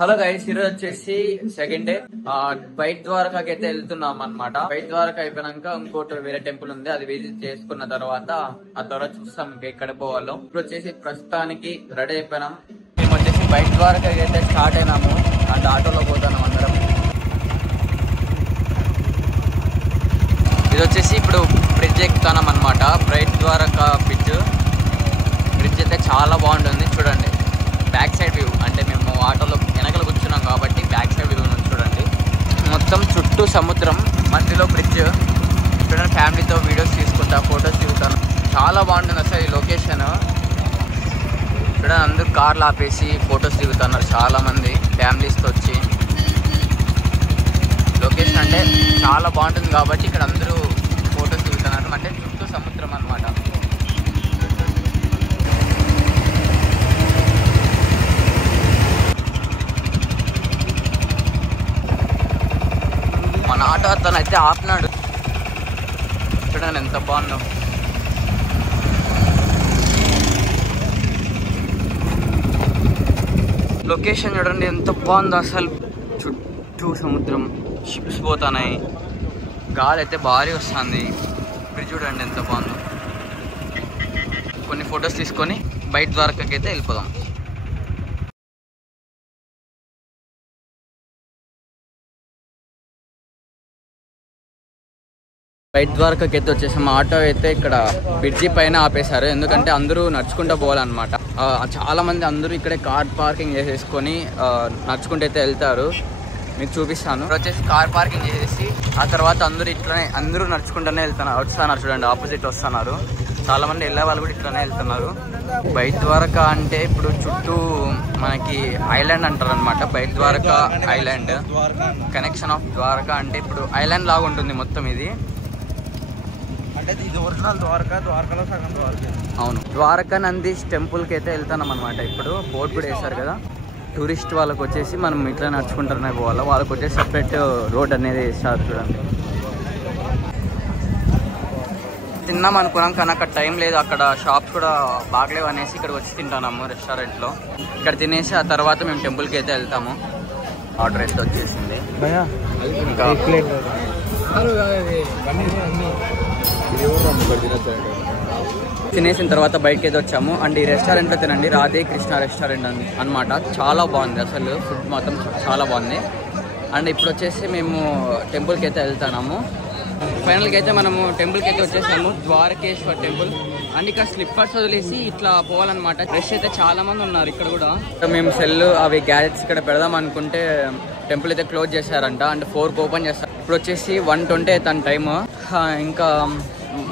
Hello guys, ఈరోజు వచ్చేసి second day byte ద్వారకాకి అయితే వెళ్తున్నాం అనమాట. బైట్ ద్వారకా అయిపోయినాక ఇంకోటి వేరే టెంపుల్ ఉంది, అది విజిట్ చేసుకున్న తర్వాత ఆ తర్వాత చూస్తాం ఇంకా ఎక్కడ పోవాలో. ఇప్పుడు వచ్చేసి ప్రస్తుతానికి రెడీ అయిపోయినాం. మేము వచ్చేసి బైట్ ద్వారకాకి అయితే స్టార్ట్ అయినాము అండ్ ఆటోలో పోతున్నాం అందరం. ఇది వచ్చేసి ఇప్పుడు బ్రిడ్జ్ ఎక్కుతాం అనమాట. బైట్ ద్వారకా బ్రిడ్జ్ అయితే చాలా బాగుంటుంది చూడండి. బ్యాక్ సైడ్ వ్యూ అంటే మేము ఆటోలో వెనకలు కూర్చున్నాం కాబట్టి బ్యాక్ సైడ్ వ్యూ నుంచి చూడండి. మొత్తం చుట్టూ సముద్రం, మధ్యలో బ్రిడ్జ్. చూడండి, ఫ్యామిలీతో వీడియోస్ తీసుకుంటా, ఫొటోస్ దిగుతాను. చాలా బాగుంటుంది అసలు ఈ లొకేషన్. చూడండి, అందరూ కార్లు ఆపేసి ఫొటోస్ దిగుతున్నారు చాలా మంది ఫ్యామిలీస్తో వచ్చి. లొకేషన్ అంటే చాలా బాగుంటుంది కాబట్టి ఇక్కడ అందరూ ఫొటోస్ దిగుతున్నారు. అంటే చుట్టూ సముద్రం అన్నమాట. మన ఆటో అతను అయితే ఆపినాడు. చూడండి ఎంత బాగుందో. లొకేషన్ చూడండి ఎంత బాగుందో అసలు. చుట్టూ సముద్రం, షిప్స్ పోతున్నాయి, గాలి అయితే భారీ వస్తుంది. మీరు చూడండి ఎంత బాగుందో. కొన్ని ఫొటోస్ తీసుకొని బైట్ ద్వారకాకి అయితే వెళ్ళిపోదాం. బైట్ ద్వారకాకి అయితే వచ్చేసాం. ఆటో అయితే ఇక్కడ బ్రిడ్జి పైన ఆపేశారు, ఎందుకంటే అందరూ నడుచుకుంటూ పోవాలన్నమాట. చాలా మంది అందరూ ఇక్కడే కార్ పార్కింగ్ చేసేసుకొని నడుచుకుంటూ అయితే వెళ్తారు. మీకు చూపిస్తాను. వచ్చేసి కార్ పార్కింగ్ చేసేసి ఆ తర్వాత అందరూ నడుచుకుంటూనే వస్తున్నారు. చూడండి, ఆపోజిట్ వస్తున్నారు. చాలా మంది వెళ్ళే వాళ్ళు కూడా ఇట్లానే వెళ్తున్నారు. బైట్ ద్వారకా అంటే ఇప్పుడు చుట్టూ మనకి ఐలాండ్ అంటారు అనమాట. Bet Dwarka island, connection of Dwarka అంటే ఇప్పుడు ఐలాండ్ లాగా ఉంటుంది మొత్తం ఇది. ఇది ఒరిజినల్ ద్వారకాలో సగం ద్వారకా. అవును, ద్వారకా నందీష్ టెంపుల్కి అయితే వెళ్తున్నాం అనమాట. ఇప్పుడు బోర్డు కూడా వేశారు కదా. టూరిస్ట్ వాళ్ళకి వచ్చేసి మనం ఇట్లా నడుచుకుంటారనే పోవాలి. వాళ్ళకి వచ్చేసి సెపరేట్ రోడ్ అనేది వేస్తారు. చూడండి, తిన్నాం అనుకున్నాం కానీ అక్కడ టైం లేదు. అక్కడ షాప్స్ కూడా బాగలేవు అనేసి ఇక్కడికి వచ్చి తింటున్నాము రెస్టారెంట్లో. ఇక్కడ తినేసి ఆ తర్వాత మేము టెంపుల్కి అయితే వెళ్తాము. ఆర్డర్ అయితే వచ్చేసింది. ఇంకా తినేసిన తర్వాత బయటకి అయితే వచ్చాము. అండ్ ఈ రెస్టారెంట్లో తినండి, రాధే కృష్ణ రెస్టారెంట్ అనమాట. చాలా బాగుంది అసలు, ఫుడ్ మాత్రం చాలా బాగుంది. అండ్ ఇప్పుడు వచ్చేసి మేము టెంపుల్కి అయితే వెళ్తున్నాము. ఫైనల్కి అయితే మనము టెంపుల్కి అయితే వచ్చేసాము, ద్వారకేశ్వర్ టెంపుల్. అండ్ ఇక్కడ స్లిప్పర్స్ వదిలేసి ఇట్లా పోవాలన్నమాట. రష్ అయితే చాలా మంది ఉన్నారు ఇక్కడ కూడా. మేము సెల్ అవి గ్యాజెట్స్ ఇక్కడ పెడదాం అనుకుంటే టెంపుల్ అయితే క్లోజ్ చేశారంట. అండ్ 4కి ఓపెన్ చేస్తారు. ఇప్పుడు వచ్చేసి 1:20 అవుతాను టైము. ఇంకా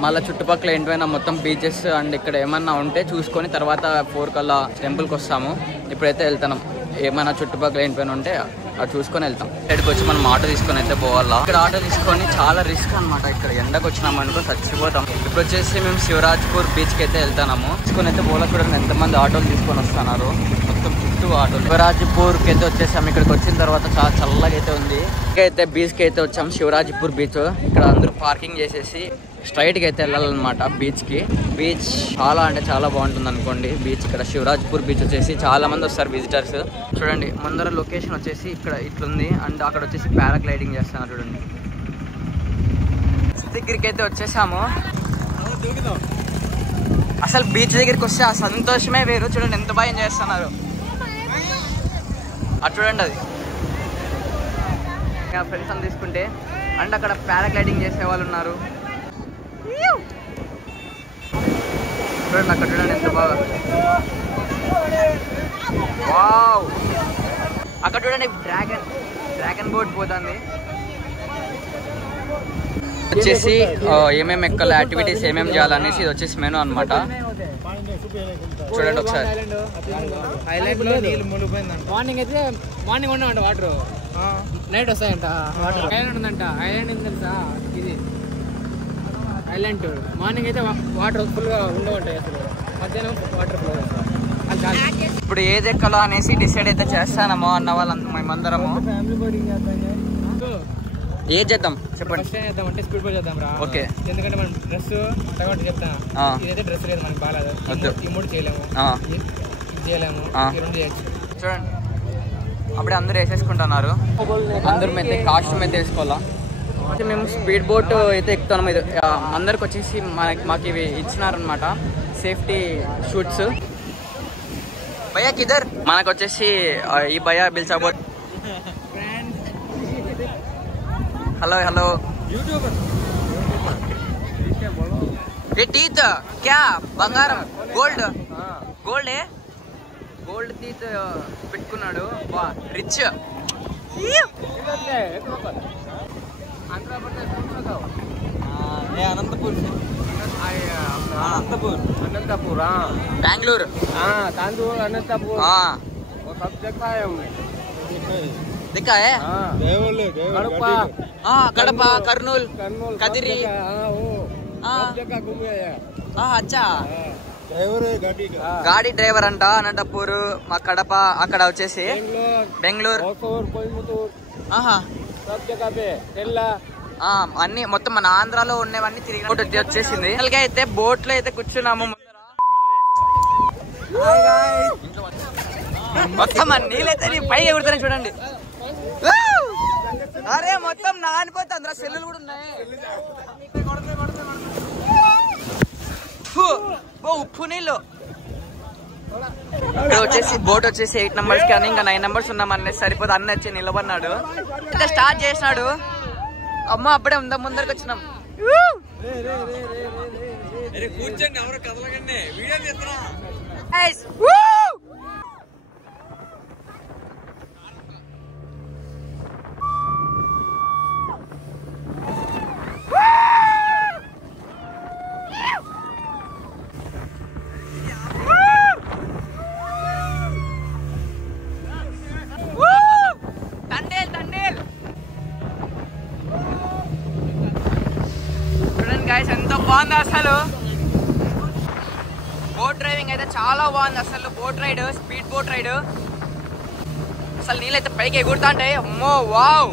మళ్ళీ చుట్టుపక్కల ఏంటైనా మొత్తం బీచెస్ అండ్ ఇక్కడ ఏమన్నా ఉంటే చూసుకొని తర్వాత 4 కల్లా టెంపుల్కి వస్తాము. ఇప్పుడైతే వెళ్తున్నాం. ఏమైనా చుట్టుపక్కల ఏంటైనా ఉంటే అది చూసుకొని వెళ్తాం. ఇక్కడికి వచ్చి మనం ఆటో తీసుకొని అయితే పోవాలా. ఇక్కడ ఆటో తీసుకొని చాలా రిస్క్ అనమాట. ఇక్కడ ఎండకు వచ్చినాం అనుకో చచ్చిపోతాం. ఇప్పుడు వచ్చేసి మేము శివరాజ్పూర్ బీచ్కి అయితే వెళ్తున్నాము. తీసుకొని అయితే పోలా. చూడండి ఎంతమంది ఆటోలు తీసుకొని వస్తున్నారు, మొత్తం చుట్టూ ఆటోలు. శివరాజ్పూర్కి అయితే వచ్చేసాము. ఇక్కడికి వచ్చిన తర్వాత చాలా చల్లగా అయితే ఉంది. అయితే బీచ్కి అయితే వచ్చాము, శివరాజ్పూర్ బీచ్. ఇక్కడ అందరూ పార్కింగ్ చేసేసి స్ట్రైట్కి అయితే వెళ్ళాలన్నమాట బీచ్కి. బీచ్ చాలా అంటే చాలా బాగుంటుంది అనుకోండి బీచ్. ఇక్కడ శివరాజ్పూర్ బీచ్ వచ్చేసి చాలా మంది వస్తారు విజిటర్స్. చూడండి ముందర లొకేషన్ వచ్చేసి ఇక్కడ ఇట్లుంది. అండ్ అక్కడ వచ్చేసి పారాగ్లైడింగ్ చేస్తున్నారు. చూడండి దగ్గరికి అయితే వచ్చేసాము. అసలు బీచ్ దగ్గరికి వస్తే ఆ సంతోషమే వేరు. చూడండి ఎంత బాగా ఎంజాయ్ చేస్తున్నారు. అది చూడండి, అది ఫ్రెండ్స్ అని తీసుకుంటే. అండ్ అక్కడ పారాగ్లైడింగ్ చేసే వాళ్ళు ఉన్నారు. చూడండి అక్కడ చూడండి ఎంత బాగా. వావ్, అక్కడ చూడండి డ్రాగన్ బోట్ పోతుంది. వచ్చేసి ఏమేమి ఎక్కాలి, యాక్టివిటీస్ ఏమేమి చేయాలనేసి ఇది వచ్చేసి మెనూ అనమాట. చూడండి ఒకసారి. మార్నింగ్ అయితే మార్నింగ్ ఉండమంట వాటర్, నైట్ వస్తాయంట వాటర్. ఐలాండ్ ఉందంట. ఐలాండ్ ఏం తెలుసా, ఇది ఐలాండ్. మార్నింగ్ అయితే వాటర్ ఫుల్గా ఉండవుంటాయి, అసలు మధ్యాహ్నం వాటర్ ఫ్లో. ఇప్పుడు ఏది ఎక్కాలో అనేసి డిసైడ్ అయితే చేస్తానమో అన్న వాళ్ళంతా మేమందరము. ఏది చేద్దాం చెప్పండి. చేద్దాం అంటే స్పీడ్ బోట్ చేద్దాం రా. ఓకే, ఎందుకంటే మనం డ్రెస్ తర్వాత చెప్తాను. ఇదైతే డ్రెస్ లేదు మనకి బాగాలేదు. ఈ 3 చేయలేము, చేయలేము. ఈ 2 చేయొచ్చు. చూడండి అప్పుడే అందరూ వేసేసుకుంటున్నారు. అందరూ అయితే కాస్ట్యూమ్ అయితే వేసుకోవాలా. మేము స్పీడ్ బోట్ అయితే ఎక్కుతున్నాము. ఇది అందరికి వచ్చేసి మాకు ఇవి ఇచ్చినారనమాట, సేఫ్టీ షూట్స్. భయ్యా కిదర్ మనకు వచ్చేసి ఈ భయ్యా బిల్చాబోత్. హలో హలో ఏ టీత్ క్యా బంగారం గోల్డ్ గోల్డ్ గోల్డ్ టీత్ పెట్టుకున్నాడు. బా రిచ్. అనంతపూర్ అనంతపూర్ अनंतपुर బెంగళూరు तांदूर अनंतपुर सब देखा है हमने देखा है कड़पा కడప కర్నూలు కదిరి सब जगह घूमे हैं అచ్చా. ड्राइवर है गाड़ी का గాడి డ్రైవర్ అంట అనంతపూర్, మా కడప, అక్కడ వచ్చేసి బెంగళూరు, कोयम्बटूर ఆహా सब जगह पे केरला అన్ని మొత్తం మన ఆంధ్రాలో ఉన్నవన్నీ తిరిగి బోట్ వచ్చేసింది. అయితే బోట్ లో అయితే కూర్చున్నాము. మొత్తం నీళ్ళైతే పైకి ఎగురుతాయి చూడండి. అరే మొత్తం నానిపోతే అందరూ సెల్లులు కూడా ఉన్నాయి. ఉప్పు నీళ్ళు. ఇక్కడ వచ్చేసి బోట్ వచ్చేసి 8 numbers కానీ ఇంకా 9 numbers ఉన్నామని సరిపోదు. అన్న వచ్చి నిలబడినాడు, అయితే స్టార్ట్ చేసినాడు. అమ్మ అప్పుడే ఉందా ముందరికి వచ్చినాం. కూర్చోండి ఎవరు కదలకండి వీడియో తీస్తున్నా. ఎంతో బాగుంది అసలు. బోట్ డ్రైవింగ్ అయితే చాలా బాగుంది అసలు. Boat ride, speed boat ride. అసలు నీళ్ళైతే పైకి ఎగురుతా ఉంటాయి. అమ్మో వావ్.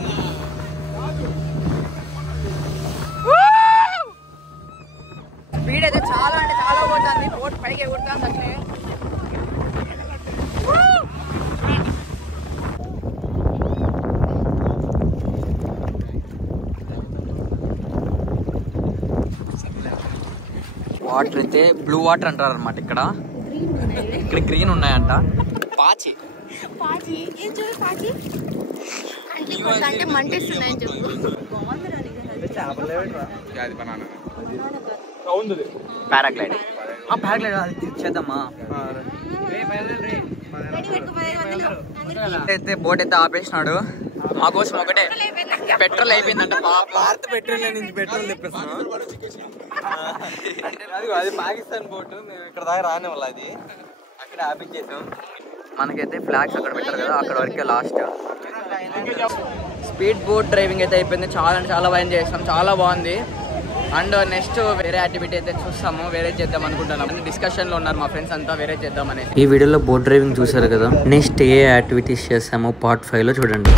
స్పీడ్ అయితే చాలా అంటే చాలా పోతుంది. బోట్ పైకి ఎగురుతా అంటే వాటర్ అయితే బ్లూ వాటర్ అంటారు అనమాట. ఇక్కడ గ్రీన్ ఉన్నాయంట. పాచి అంటే మంటేస్తున్నాయని చెప్పు. పారాగ్లైడ్ పారాగ్లైడ్ అది చేద్దామా. అయితే బోట్ అయితే ఆపేసినాడు మా కోసం. ఒకటే పెట్రోల్ అయిపోయిందంట. భారత్ పెట్రోల్ నుంచి పెట్రోల్ తెప్పిస్తున్నాం. అది పాకిస్తాన్ బోట్, మేము ఇక్కడ దాకా రాని వాళ్ళ అది అక్కడ ఆపించేసాం. మనకైతే ఫ్లాగ్స్ అక్కడ పెట్టారు కదా, అక్కడ వరకే లాస్ట్. స్పీడ్ బోట్ డ్రైవింగ్ అయితే అయిపోయింది. చాలా అంటే చాలా బాగా చేస్తాం, చాలా బాగుంది. అండ్ నెక్స్ట్ వేరే యాక్టివిటీ అయితే చూస్తాము, వేరే చేద్దాం అనుకుంటున్నాం. డిస్కషన్ లో ఉన్నారు మా ఫ్రెండ్స్ అంతా, వేరే చేద్దాం అనేది. ఈ వీడియోలో బోట్ డ్రైవింగ్ చూసారు కదా, నెక్స్ట్ ఏ యాక్టివిటీస్ చేస్తామో పార్ట్ 5 లో చూడండి.